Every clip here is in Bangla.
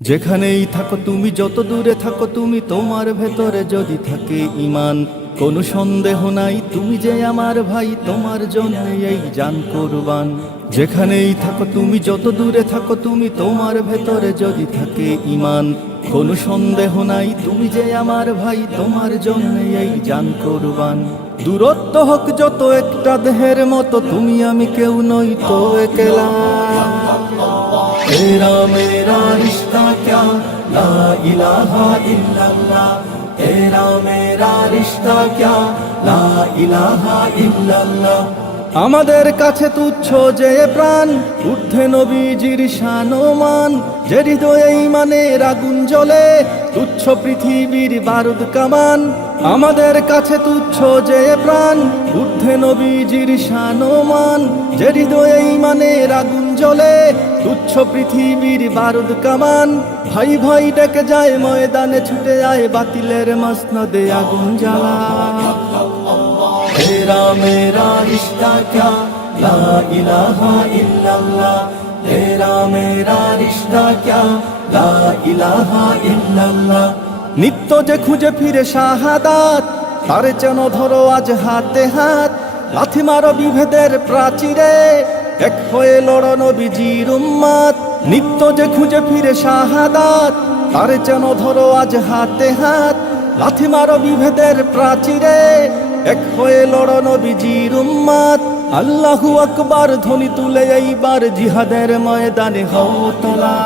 যেখানেই থাকো তুমি, যত দূরে থাকো তুমি, তোমার ভেতরে যদি থাকে ঈমান, কোনো সন্দেহ নাই তুমি যে আমার ভাই, তোমার জন্য এই জান কুরবান। যেখানেই থাকো তুমি, যত দূরে থাকো তুমি, তোমার ভেতরে যদি থাকে ঈমান, কোনো সন্দেহ নাই তুমি যে আমার ভাই, তোমার জন্য এই জান কুরবান। দূরত্ব হোক যত একটা দেহের মতো, তুমি আমি কেউ নই তো একলা। तेरा मेरा रिश्ता क्या ला इलाहा इल्लल्लाह, तेरा मेरा रिश्ता क्या ला इलाहा इल्लल्लाह। আমাদের কাছে তুচ্ছ যে প্রাণ, ঊর্ধ্বে নবীজির শান ও মান, যে হৃদয়ে ঈমানের আগুন জ্বলে, তুচ্ছ পৃথিবীর বারুদ কামান। আমাদের কাছে তুচ্ছ যে প্রাণ, ঊর্ধ্বে নবীজির শান ও মান, যে হৃদয়ে ঈমানের আগুন জ্বলে, তুচ্ছ পৃথিবীর বারুদ কামান। ভাই ভাই ডেকে যায় ময়দানে, ছুটে যায় বাতিলের মসনদে আগুন জ্বালা। तेरा मेरा रिश्ता क्या ला इलाहा इल्लल्लाह, तेरा मेरा रिश्ता क्या ला इलाहा इल्लल्लाह। নিত্য যে খুঁজে ফিরে শাহাদাত, তারে যেন ধরো আজ হাতে হাত। লাথি মারো বিভেদের প্রাচীরে, এক হয়ে লড়ো নবীজির উম্মত। নিত্য যে খুঁজে ফিরে শাহাদাত, তারে যেন ধরো আজ হাতে হাত। লাথি মারো বিভেদের প্রাচীরে, এক হয়ে লড়ো নবীজির উম্মত। আল্লাহু আকবার ধ্বনি তুলে এইবার জিহাদের ময়দানে হও তোলা।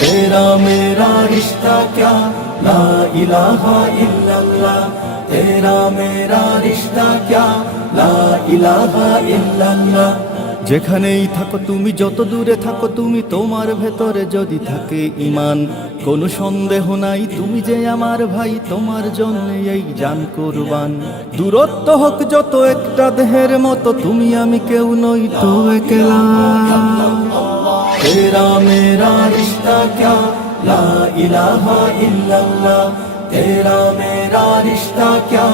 तेरा मेरा रिश्ता क्या ला इलाहा इल्लल्लाह, तेरा मेरा रिश्ता क्या ला इलाहा इल्लल्लाह। যেখানেই থাকো তুমি, যত দূরে থাকো তুমি, তোমার ভেতরে যদি থাকে ঈমান, কোনো সন্দেহ নাই তুমি যে আমার ভাই, তোমার জন্য এই জান কুরবান। দূরত্ব হোক যত একটা দেহের মতো, তুমি আমি কেউ নই তো একলা। तेरा मेरा रिश्ता क्या ला इलाहा इल्लल्लाह, तेरा मेरा रिश्ता क्या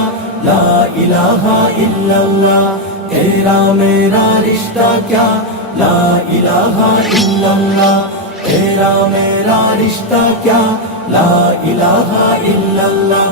ला इलाहा इल्लल्लाह, तेरा मेरा रिश्ता क्या ला इलाहा इल्लल्लाह, तेरा मेरा रिश्ता क्या ला इलाहा इल्लल्लाह।